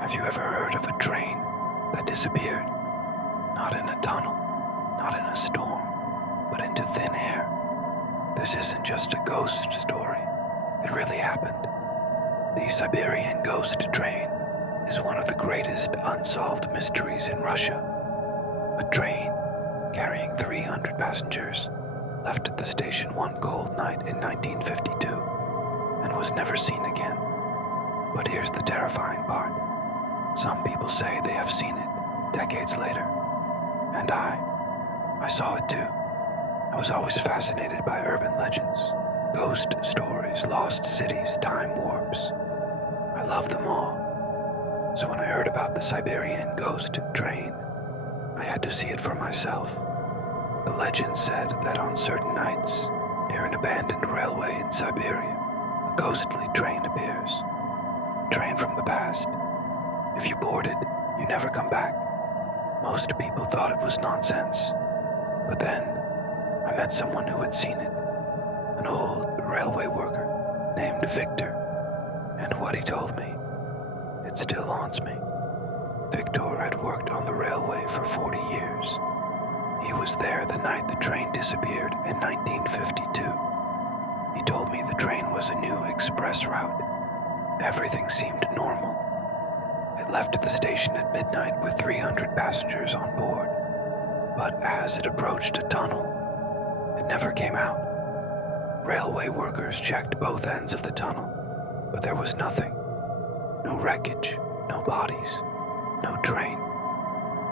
Have you ever heard of a train that disappeared? Not in a tunnel, not in a storm, but into thin air. This isn't just a ghost story. It really happened. The Siberian ghost train is one of the greatest unsolved mysteries in Russia. A train carrying 300 passengers left at the station one cold night in 1952 and was never seen again. But here's the terrifying part. Some people say they have seen it decades later. And I saw it too. I was always fascinated by urban legends, ghost stories, lost cities, time warps. I love them all. So when I heard about the Siberian ghost train, I had to see it for myself. The legend said that on certain nights, near an abandoned railway in Siberia, a ghostly train appears. A train from the past. If you board it, you never come back. Most people thought it was nonsense. But then, I met someone who had seen it. An old railway worker named Victor. And what he told me, it still haunts me. Victor had worked on the railway for 40 years. He was there the night the train disappeared in 1952. He told me the train was a new express route. Everything seemed normal. It left at the station at midnight with 300 passengers on board. But as it approached a tunnel, it never came out. Railway workers checked both ends of the tunnel, but there was nothing. No wreckage, no bodies, no train.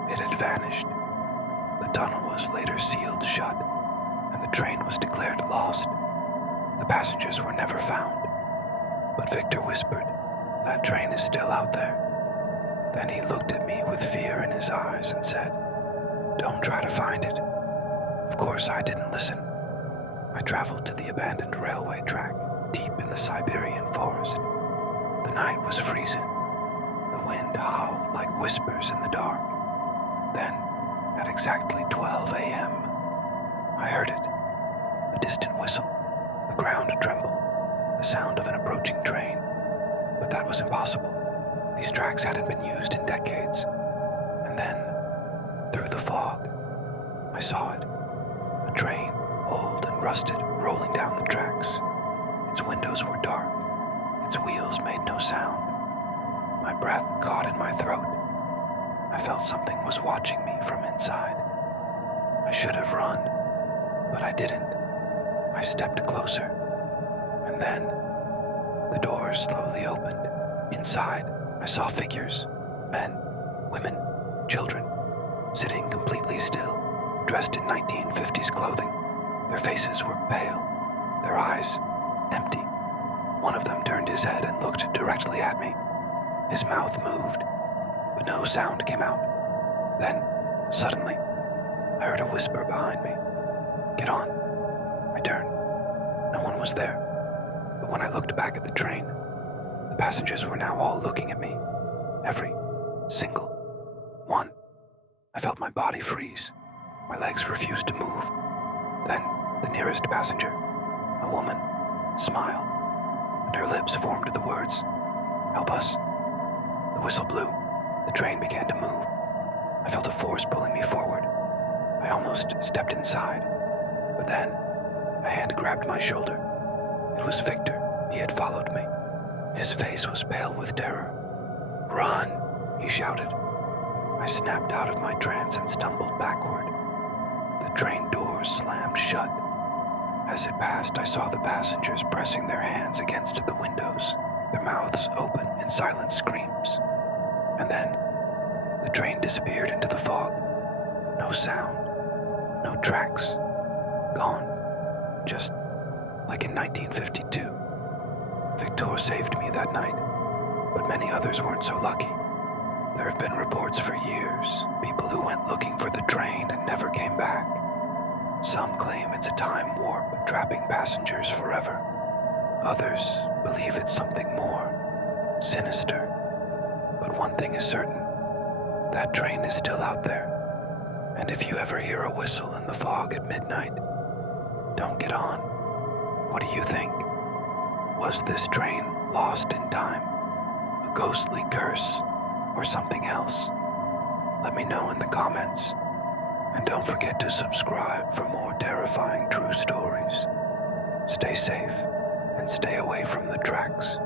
It had vanished. The tunnel was later sealed shut, and the train was declared lost. The passengers were never found. But Victor whispered, "That train is still out there." Then he looked at me with fear in his eyes and said, "Don't try to find it." Of course, I didn't listen. I traveled to the abandoned railway track deep in the Siberian forest. The night was freezing. The wind howled like whispers in the dark. Then, at exactly 12 a.m., I heard it. A distant whistle. The ground trembled. The sound of an approaching train. But that was impossible. These tracks hadn't been used in decades. And then, through the fog, I saw it. A train, old and rusted, rolling down the tracks. Its windows were dark. Its wheels made no sound. My breath caught in my throat. I felt something was watching me from inside. I should have run, but I didn't. I stepped closer, and then the doors slowly opened. Inside, I saw figures, men, women, children, sitting completely still, dressed in 1950s clothing. Their faces were pale, their eyes empty. One of them turned his head and looked directly at me. His mouth moved, but no sound came out. Then, suddenly, I heard a whisper behind me. "Get on." I turned. No one was there. But when I looked back at the train, the passengers were now all looking at me. Every single one. I felt my body freeze. My legs refused to move. Then, the nearest passenger, a woman, smiled, and her lips formed the words, "Help us." The whistle blew. The train began to move. I felt a force pulling me forward. I almost stepped inside, but then a hand grabbed my shoulder. It was Victor. He had followed me. His face was pale with terror. "Run!" he shouted. I snapped out of my trance and stumbled backward. The train doors slammed shut. As it passed, I saw the passengers pressing their hands against the windows, their mouths open in silent screams. And then, the train disappeared into the fog. No sound, no tracks, gone, just like in 1952. Victor saved me that night, but many others weren't so lucky. There have been reports for years, people who went looking for the train and never came back. Some claim it's a time warp, trapping passengers forever. Others believe it's something more, sinister. But one thing is certain, that train is still out there. And if you ever hear a whistle in the fog at midnight, don't get on. What do you think? Was this train lost in time? A ghostly curse? or something else? Let me know in the comments. And don't forget to subscribe for more terrifying true stories. Stay safe and stay away from the tracks.